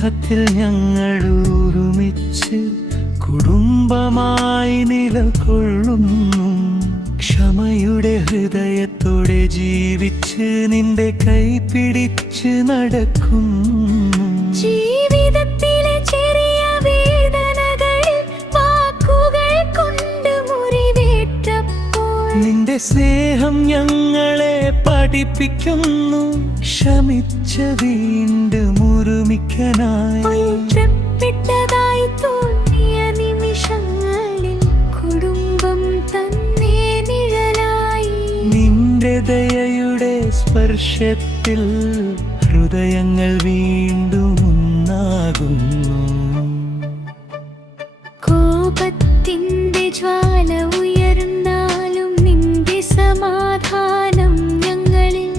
സ്നേഹത്തിൽ ഞങ്ങൾ ഒരുമിച്ച് കുടുംബമായി നിലകൊള്ളുന്നു. ക്ഷമയുടെ ഹൃദയത്തോടെ ജീവിച്ച് നിന്റെ കൈ പിടിച്ച് നടക്കുന്നു. ജീവിതത്തിലെ ചെറിയ വേദനകൾ വാക്കുകൾ കൊണ്ട് മുറിവേറ്റപ്പോൾ നിന്റെ സ്നേഹം ഞങ്ങളെ പഠിപ്പിക്കുന്നു. ക്ഷമിച്ച വീണ്ടും ഒരുമിക്കാനായി ഒറ്റപ്പെട്ടതായി തോന്നിയ നിമിഷങ്ങളിൽ കുടുംബം തന്നെ നിഴലായി. നിന്റെ ദയയുടെ സ്പർശത്തിൽ ഹൃദയങ്ങൾ വീണ്ടും ഒന്നാകുന്നു. കോപത്തിന്റെ ജ്വാല ഉയർന്നാലും നിന്റെ സമാധാനം ഞങ്ങളിൽ.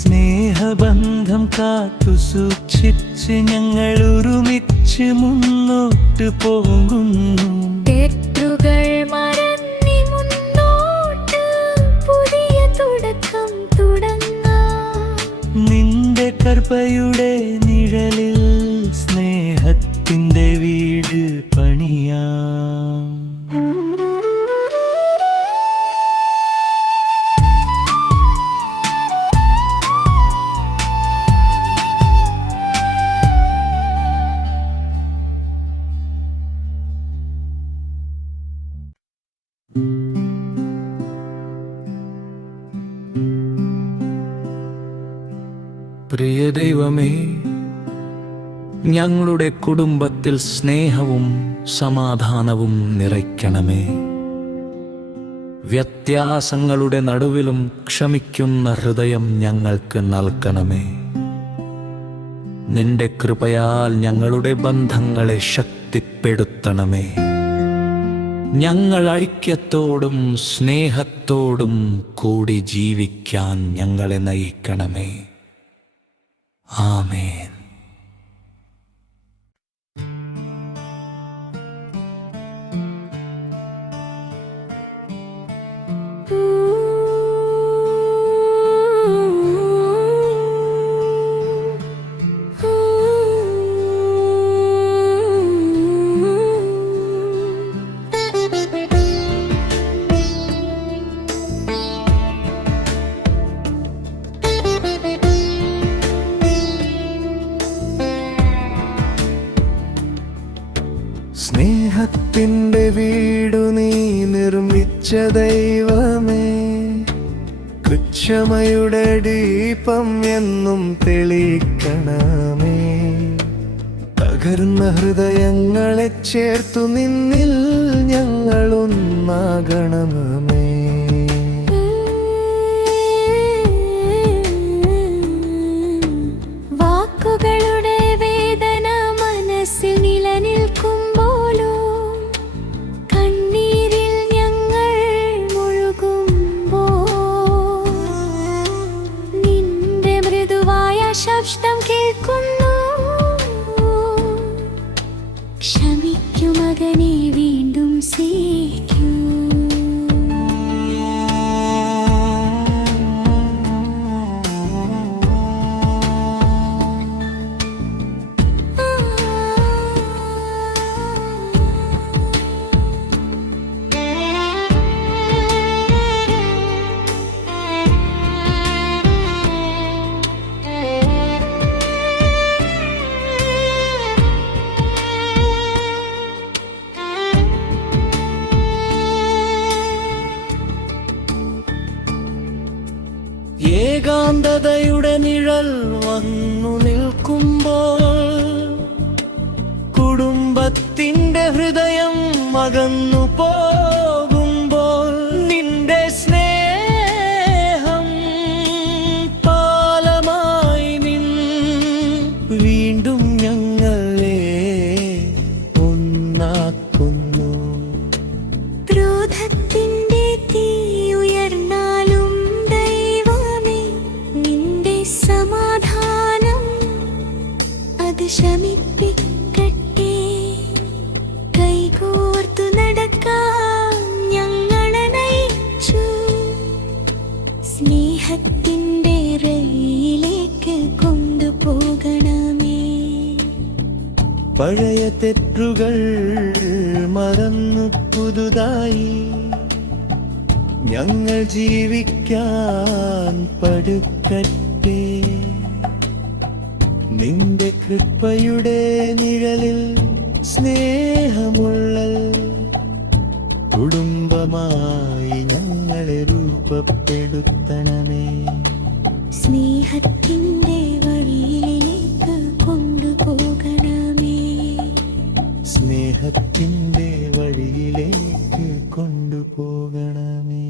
സ്നേഹബന്ധം കാത്തു സൂക്ഷിച്ച് ഞങ്ങൾ ഒരുമിച്ച് മുന്നോട്ട് പോകുന്നു. തെറ്റുകൾ മറന്നി മുന്നോട്ട് പുതിയ തുടക്കം തുടങ്ങാം. നിന്റെ കൃപയുടെ നിഴലിൽ സ്നേഹത്തിന്റെ വീട് പണിയാം. പ്രിയ ദൈവമേ, ഞങ്ങളുടെ കുടുംബത്തിൽ സ്നേഹവും സമാധാനവും നിറയ്ക്കണമേ. വ്യത്യാസങ്ങളുടെ നടുവിലും ക്ഷമിക്കുന്ന ഹൃദയം ഞങ്ങൾക്ക് നൽകണമേ. നിന്റെ കൃപയാൽ ഞങ്ങളുടെ ബന്ധങ്ങളെ ശക്തിപ്പെടുത്തണമേ. ഞങ്ങൾ ഐക്യത്തോടും സ്നേഹത്തോടും കൂടി ജീവിക്കാൻ ഞങ്ങളെ നയിക്കണമേ. ആമേൻ. സ്നേഹത്തിൻ്റെ വീടു നീ നിർമ്മിച്ച ദൈവമേ, ക്ഷമയുടെ ദീപം എന്നും തെളിയിക്കണമേ. തകർന്ന ഹൃദയങ്ങളെ ചേർത്തു നിന്നിൽ ഞങ്ങളൊന്നാകണമേ. വാക്കുകളുടെ വേദന മനസ്സിൽ നിലനിൽക്കും. ശബ്ദം കേൾക്കുന്നു. ക്ഷമിക്കൂ മകനെ, വീണ്ടും സ്നേഹിക്കൂ. ഏകാന്തതയുടെ നിഴൽ വന്നു നിൽക്കുമ്പോൾ കുടുംബത്തിൻ്റെ ഹൃദയം അകന്നു പോകുമ്പോൾ നിന്റെ സ്നേഹം പാലമായി നിൻ വീണ്ടും ഞങ്ങളെ ഒന്നാക്കുന്നു. ക്രോധത്തിൻ്റെ തീ ഉയർന്നാലും സമാധാനം അത് ശമിപ്പിക്കട്ടെ. കൈകോർത്തു നടക്കാൻ ഞങ്ങളെ നയിച്ചു. സ്നേഹത്തിൻ്റെ റയിലേക്ക് കൊണ്ടുപോകണമേ. തെറ്റുകൾ മറന്നു പുതുതായി ഞങ്ങൾ ജീവിക്കാൻ പടുക്കട്ടെ. നിന്റെ കൃപയുടെ നിഴലിൽ സ്നേഹമുള്ള കുടുംബമായി ഞങ്ങളെ രൂപപ്പെടുത്തണമേ. സ്നേഹത്തിൻ്റെ വഴിയിലേക്ക് കൊണ്ടുപോകണമേ. സ്നേഹത്തിൻ്റെ വഴിയിലേക്ക് കൊണ്ടുപോകണമേ.